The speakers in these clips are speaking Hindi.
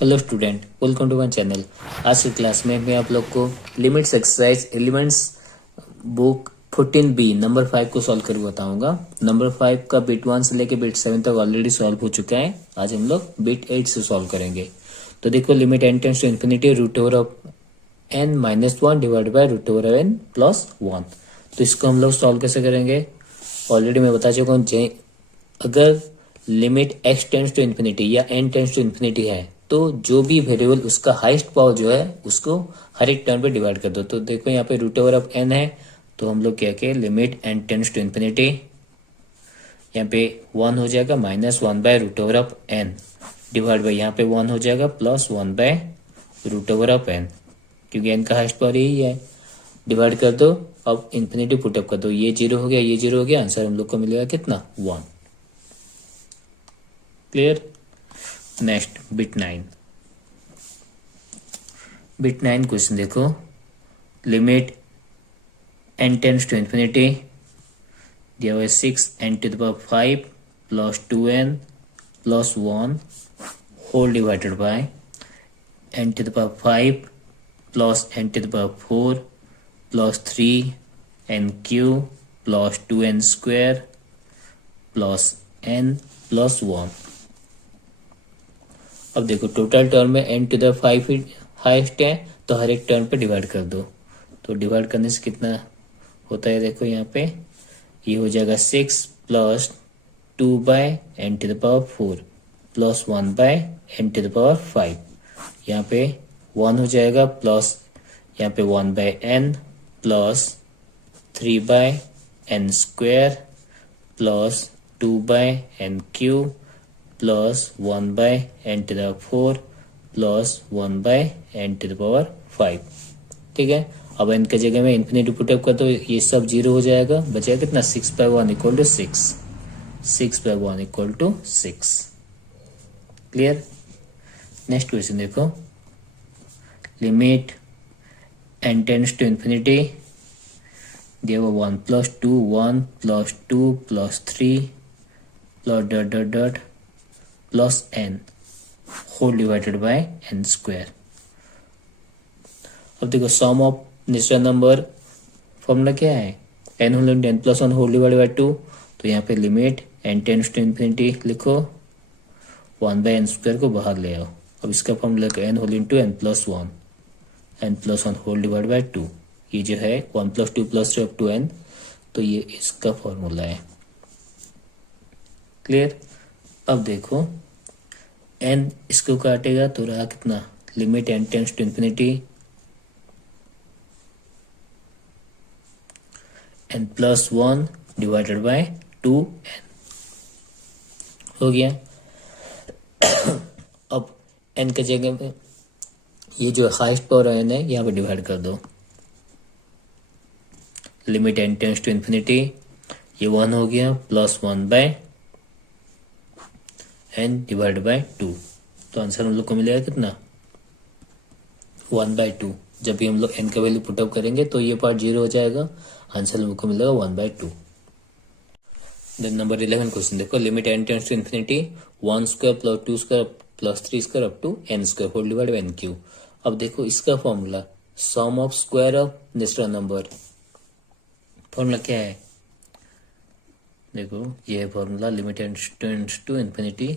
Hello student, welcome to my channel. आज की क्लास में मैं आप लोग को limits exercise elements book 14B number 5 को सॉल्व कर बताऊंगा। नंबर 5 का बिट 1 से लेके बिट 7 तक ऑलरेडी सॉल्व हो चुका है। आज हम लोग बिट 8 से सॉल्व करेंगे। तो देखो, limit n tends to infinity root over of n minus 1 divide by root over of n plus 1। तो इसको हम लोग सॉल्व कैसे करेंगे, ऑलरेडी मैं बता चुका हूँ। अगर limit x tends to infinity या n टेंड्स टू इन्फिनिटी है तो जो भी वेरिएबल उसका हाईएस्ट पावर जो है उसको हर एक टर्म पे डिवाइड कर दो। तो देखो यहाँ पे रूट ओवर ऑफ n है, तो हम लोग क्या के limit n tends to infinity, यहाँ पे 1 हो जाएगा minus 1 by root over of n divide by यहाँ पे 1 हो जाएगा plus 1 by root over of n, क्योंकि n का हाईएस्ट पावर यही है। डिवाइड कर दो, अब इन्फिनिटी पुटअप कर दो, ये 0 हो गया, ये 0 हो गया, आंसर हम लोग को मिलेगा कितना 1। Clear. Next bit 9। Bit 9 question देखो, limit n tends to infinity दिया हुआ है 6n to the power 5 plus 2n plus 1 whole divided by n to the power 5 plus n to the power 4 plus 3n cube plus 2n square plus n plus 1। अब देखो, टोटल टर्म में n टू द 5 हाईएस्ट है, तो हर एक टर्म पे डिवाइड कर दो। तो डिवाइड करने से कितना होता है, देखो यहाँ पे ये हो जाएगा 6 plus 2 by n to the power 4 plus 1 by n to the power 5। यहाँ पे 1 हो जाएगा प्लस यहाँ पे 1 by n plus 3 by n square plus 2 by n cube plus 1 by n to the 4 plus 1 by n to the power 5। ठीक है, अब n की जगह में इन्फिनिटी पुटअप कर दो, ये सब 0 हो जाएगा, बचेगा कितना 6 by 1 equal to 6, 6 by 1 equal to 6। Clear. Next question देखो, limit n tends to infinity दिया हुआ 1 plus 2 1 plus 2 plus 3 plus dot dot dot plus n whole divided by n square. अब देखो, sum of natural number formula क्या है, n whole into n plus 1 whole divided by 2। तो यहाँ पे limit n tends to infinity लिखो, 1 बाय n स्क्वायर को बाहर ले आओ। अब इसका फॉर्मूला का n whole into n plus 1 whole divide by 2। ये जो है 1 plus 2 plus 3 up to n, तो ये इसका फॉर्मूला है। क्लियर। अब देखो, n इसको काटेगा तो रहा कितना, limit n tends to infinity n plus 1 divided by 2n हो गया। अब n के जगह में ये जो हाईएस्ट पावर n है यहाँ पे डिवाइड कर दो, limit n tends to infinity, ये 1 हो गया plus 1 by n divide by 2। तो आंसर हम लोग को मिलेगा कितना 1 बाय 2। जब भी हम लोग n का वैल्यू पुटअप करेंगे तो ये पार्ट 0 हो जाएगा, आंसर हम लोग को मिलेगा 1 बाय 2। देन नंबर 11 क्वेश्चन देखो, limit n tends to infinity 1 square plus 2 square plus 3 square up to n square whole divide by n cube. अब देखो, इसका formula sum of square of natural number, formula क्या है, देखो ये है formula, limit n tends to infinity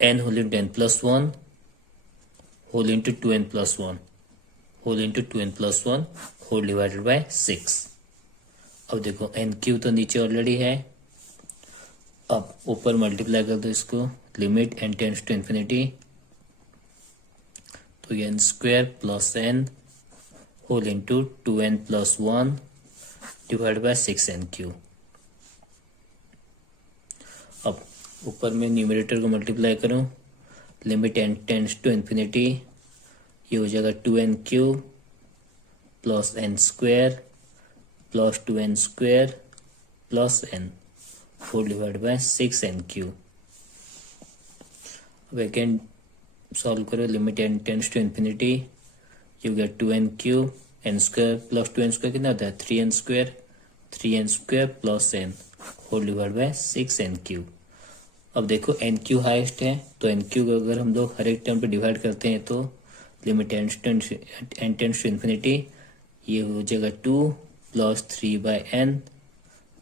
n whole into n plus 1 whole into 2n plus 1 whole into 2n plus 1 whole divided bye 6। अब देखो n क्यू तो नीचे ऑलरेडी है, अब ऊपर मल्टीप्लाई कर दो इसको, limit n tends to infinity, तो ये n square plus n whole into 2n plus 1 divide by 6n cube. अब ऊपर में न्यूमरेटर को मल्टीप्लाई करूं, limit n tends to infinity, ये हो जाएगा 2n cube plus n square plus 2n square plus n whole divide by 6n cube. अब अगेन सॉल्व करो, limit n tends to infinity, you get 2n cube n square plus 2n square कितना होता है 3n square plus n whole divide by 6n cube. अब देखो एन क्यू हाइस्ट है, तो एन क्यू को अगर हम लोग हर एक टर्म पे डिवाइड करते हैं तो limit n tends to infinity, ये हो जाएगा 2 plus 3/n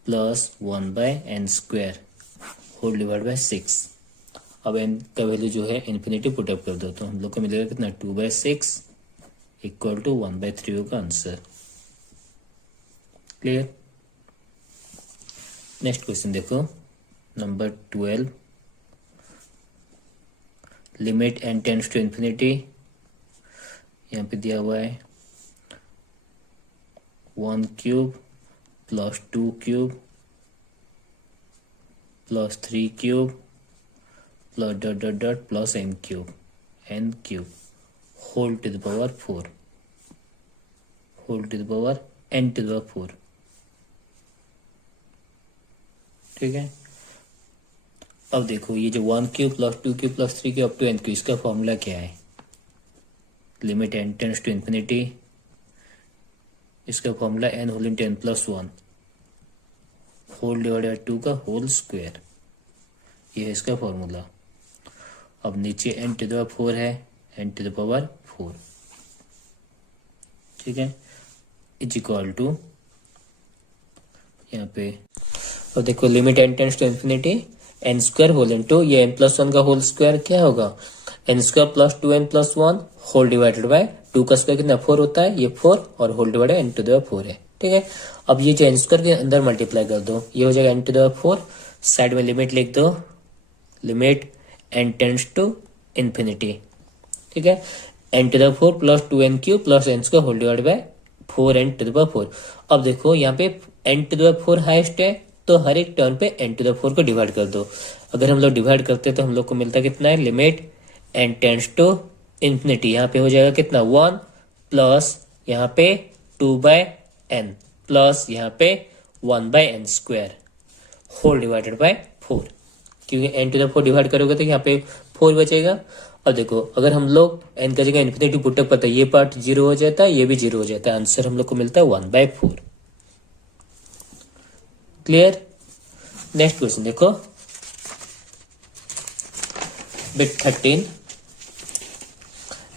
plus 1/n square whole divide by 6। अब n का वैल्यू जो है इन्फिनिटी पुटअप कर दो तो हम लोग को मिलेगा कितना 2/6 इक्वल टू 1/3 होगा आंसर। क्लियर। नेक्स्ट क्वेश्चन देखो number 12, limit n tends to infinity, यहाँ पे दिया हुआ है 1 cube plus 2 cube plus 3 cube plus dot dot dot plus n cube whole to the power 4, whole to the power n to the power 4। ठीक है। अब देखो ये जो 1 cube plus 2 cube plus 3 cube up to n cube, इसका फॉर्मूला क्या है? Limit n tends to infinity, इसका formula n whole into n plus 1 whole divide by 2 का होल स्क्वायर, ये है इसका फॉर्मूला। अब नीचे n टू द पावर 4 है, n टू द पावर 4, ठीक है, इज इक्वल टू यहाँ पे। अब देखो limit n tends to infinity n square whole into ये n प्लस 1 का होल स्क्वायर क्या होगा? n square plus 2n plus 1 whole divided by 2 का स्क्वायर कितना 4 होता है, ये 4 और whole divided n to the power 4 है। ठीक है। अब ये जो n स्क्वायर के अंदर मल्टीप्लाई कर दो, ये हो जाएगा n to the power 4, side में लिमिट लिख दो, limit n tends to infinity. ठीक है, n to the power 4 plus 2n cube plus n square whole divide by 4n to the power 4। अब देखो यहाँ पे n to the power 4 highest है, तो हर एक टर्म पे n टू द 4 को डिवाइड कर दो। अगर हम लोग डिवाइड करते हैं तो हम लोग को मिलता कितना है, limit n tends to infinity, यहाँ पे हो जाएगा कितना 1 प्लस यहाँ पे 2/n प्लस यहाँ पे 1/n square whole divided bye 4, क्योंकि n टू द 4 डिवाइड करोगे तो यहाँ पे 4 बचेगा। अब देखो अगर हम लोग n का जगह इन्फिनिटी पुटअप करते हैं, ये पार्ट 0 हो जाता है, ये भी 0 हो जाता है, आंसर हम लोग को मिलता है 1/4। क्लियर। नेक्स्ट क्वेश्चन देखो bit 13,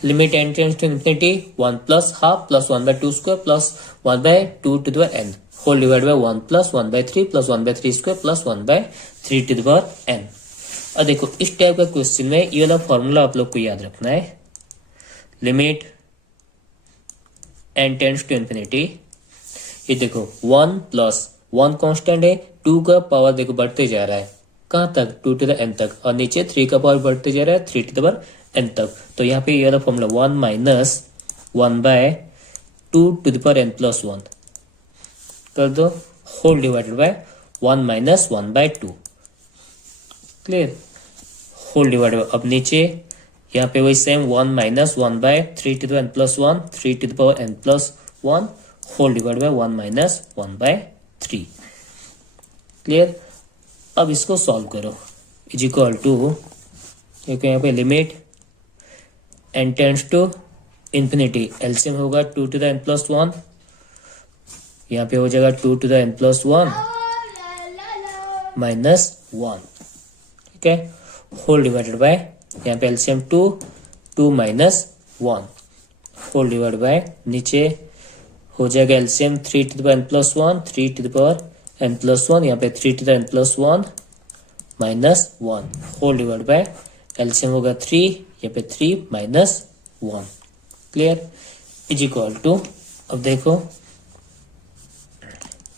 limit n tends to infinity 1 plus half plus 1/2 square plus 1/2 to the power n whole divide by 1 plus 1/3 प्लस 1/3 square plus 1/3 to the power n। अब देखो इस टाइप का क्वेश्चन में ये वाला फॉर्मूला आप लोग को याद रखना है, limit n tends to infinity, ये देखो 1 प्लस 1 कांस्टेंट है, 2 का पावर देखो बढ़ते जा रहा है, कहाँ तक 2 टू द n तक, और नीचे 3 का पावर बढ़ते जा रहा है 3 टू द पावर n तक। तो यहाँ पे ये वाला formula 1 minus 1/2 to the power n plus 1 कर दो whole divided by 1 minus 1/2। Clear. Whole divided, अब नीचे यहाँ पे वही same 1 minus 1/3 to the n plus 1 3 to the power n plus 1 whole divide by 1 minus 1/3। Clear. अब इसको सॉल्व करो, इज इक्वल टू, क्योंकि यहाँ पे limit n tends to infinity, LCM होगा 2 टू द n प्लस 1, यहाँ पे हो जाएगा 2 to the n plus 1 minus 1, ठीक है, होल डिवाइडेड बाय, यहाँ पे LCM 2 minus 1 whole divide by, नीचे हो जाएगा LCM 3 to the n plus 1 3 to the power n plus 1, यहाँ पे 3 to the n plus 1 minus 1 whole divide by, LCM होगा 3, यहाँ पे 3 minus 1। Clear. Is equal to, अब देखो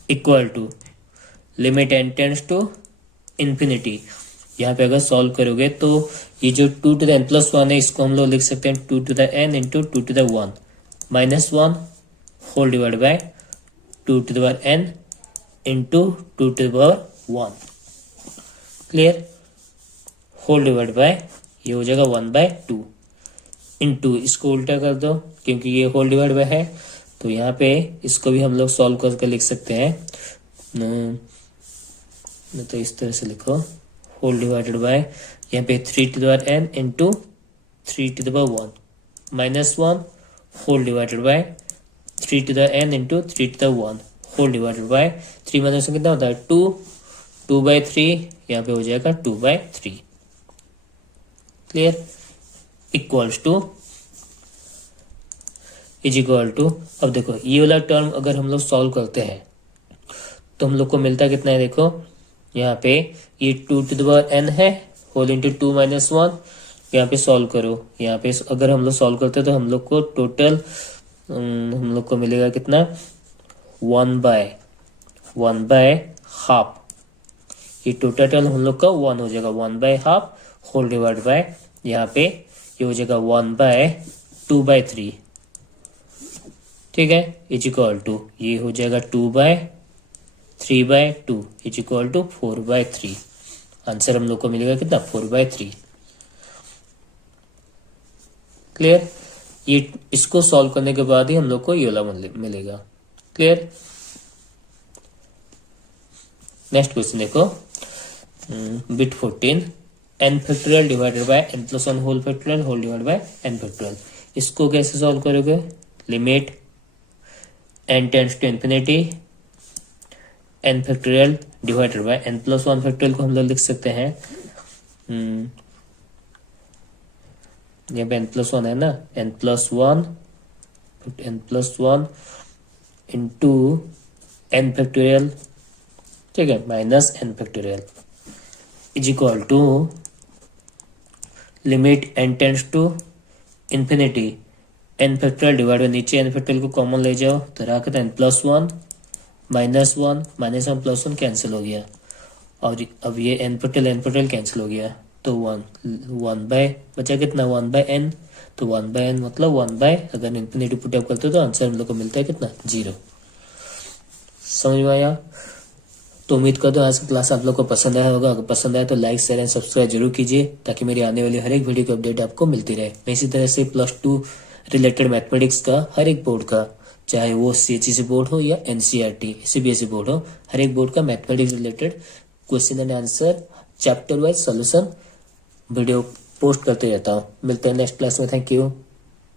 equal to limit n tends to infinity, यहाँ पे अगर सॉल्व करोगे तो ये जो 2 टू द n प्लस 1 है, इसको हम लोग लिख सकते हैं 2 to the n into 2 to the 1 minus 1 whole divide by 2 to the power n into 2 to the power 1। Clear. Whole divide by, ये हो जाएगा 1/2 इंटू, इसको उल्टा कर दो क्योंकि ये होल डिवाइड बाय है, तो यहाँ पे इसको भी हम लोग सॉल्व करके लिख सकते हैं, तो इस तरह से लिखो, होल डिवाइडेड बाय, यहाँ पे 3 to the power n into 3 to the power 1 minus 1 whole divided by 3 to the n into 3 to the 1 whole divided by, 3 minus कितना होता है 2, 2/3, यहाँ पे हो जाएगा 2/3। Clear? Equals to is equal to, अब देखो ये वाला टर्म अगर हम लोग सॉल्व करते हैं तो हम लोग को मिलता कितना है, देखो यहाँ पे ये 2n है होल इंटू 2 - 1, यहाँ पे सॉल्व करो। यहाँ पे अगर हम लोग सॉल्व करते हैं तो हम लोग को टोटल हम लोग को मिलेगा कितना, 1/1/हाफ। ये टोटल हम लोग का 1 हो जाएगा, 1/हाफ होल डिवाइड बाय यहाँ पे ये हो जाएगा 1/2/3। ठीक है, इज इक्वल टू ये हो जाएगा 2/3/2 इज इक्वल टू 4/3। आंसर हम लोग को मिलेगा कितना, 4/3। क्लियर? ये इसको सॉल्व करने के बाद ही हम लोग को ये वाला मिलेगा। क्लियर? नेक्स्ट क्वेश्चन देखो, bit 14, n factorial divided by n + 1 whole factorial whole divide by n factorial. इसको कैसे सॉल्व करोगे, limit n tends to infinity n factorial divided by n + 1 factorial को हम लोग लिख सकते हैं, यहाँ पे n + 1 है ना, n + 1 इंटू n फैक्टोरियल, ठीक है, minus n factorial is equal to limit n tends to infinity n factorial divide by, नीचे n फैक्टोरियल को कॉमन ले जाओ तो रहा कहता है n + 1 -1 -1 + 1 कैंसिल हो गया, और अब ये n फैक्टोरियल कैंसिल हो गया तो 1 बाय बचा कितना, 1/n। तो 1/n मतलब 1 अगर इंफिनिटी पुट अप करते हो तो आंसर हम लोग को मिलता है कितना, 0। समझ में आया? तो उम्मीद करता हूँ आज की क्लास आप लोग को पसंद आया होगा। अगर पसंद आया तो लाइक शेयर एंड सब्सक्राइब जरूर कीजिए ताकि मेरी आने वाली हर एक वीडियो की अपडेट आपको मिलती रहे। मैं इसी तरह से +2 रिलेटेड मैथमेटिक्स का हर एक बोर्ड का, चाहे वो CHEC बोर्ड हो या NCERT CBSE बोर्ड हो, हर एक बोर्ड का mathematics related question and answer chapter wise solution video post करते रहता हूँ। मिलते हैं नेक्स्ट क्लास में। Thank you.